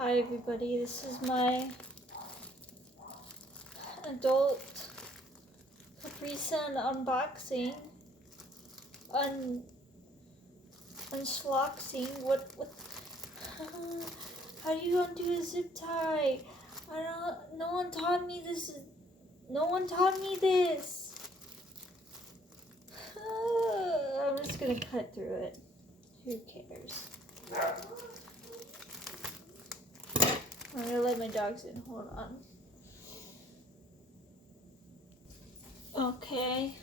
Hi everybody, this is my adult Caprisun unboxing, unschloxing. What? How do you undo a zip tie? No one taught me this. No one taught me this. I'm just gonna cut through it. Who cares? I'm gonna let my dogs in. Hold on. Okay.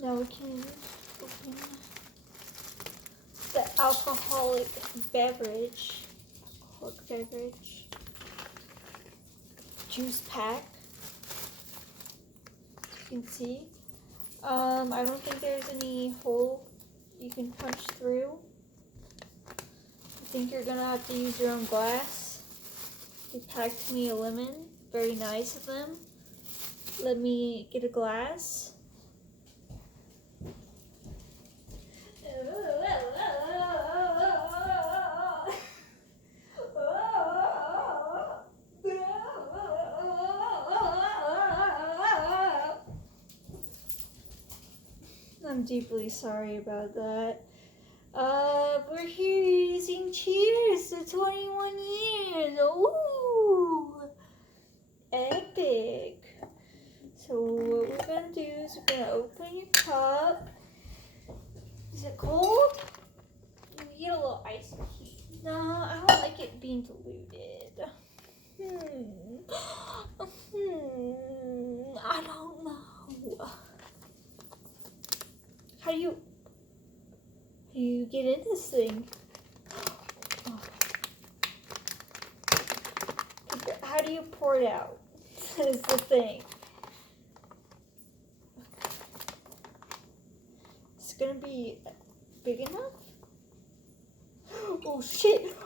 Now we can open the alcoholic beverage. Juice pack. As you can see. I don't think there's any hole you can punch through. I think you're gonna have to use your own glass. They packed me a lemon. Very nice of them. Let me get a glass. I'm deeply sorry about that. We're here using cheers to 21 years. Ooh, epic. So what we're gonna do is we're gonna open your cup. Is it cold? You get a little ice heat. No, I don't like it being diluted. I don't know. How do you get in this thing? Oh. How do you pour it out? Is the thing. It's gonna be big enough? Oh shit!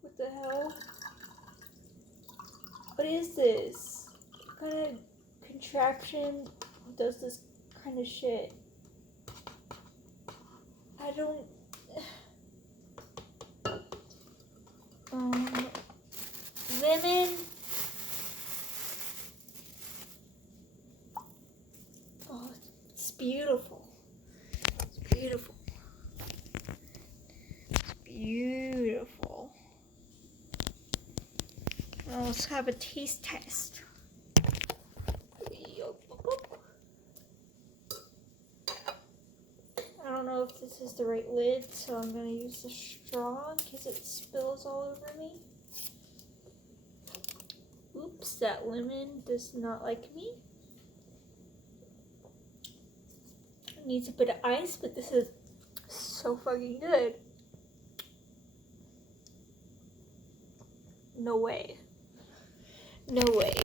What the hell? What is this? What kind of contraption does this kind of shit? I don't... Lemon. Oh, it's beautiful. It's beautiful. It's beautiful. Well, let's have a taste test. I don't know if this is the right lid, so I'm going to use the straw in case it spills all over me. Oops, that lemon does not like me. It needs a bit of ice, but this is so fucking good. No way. No way.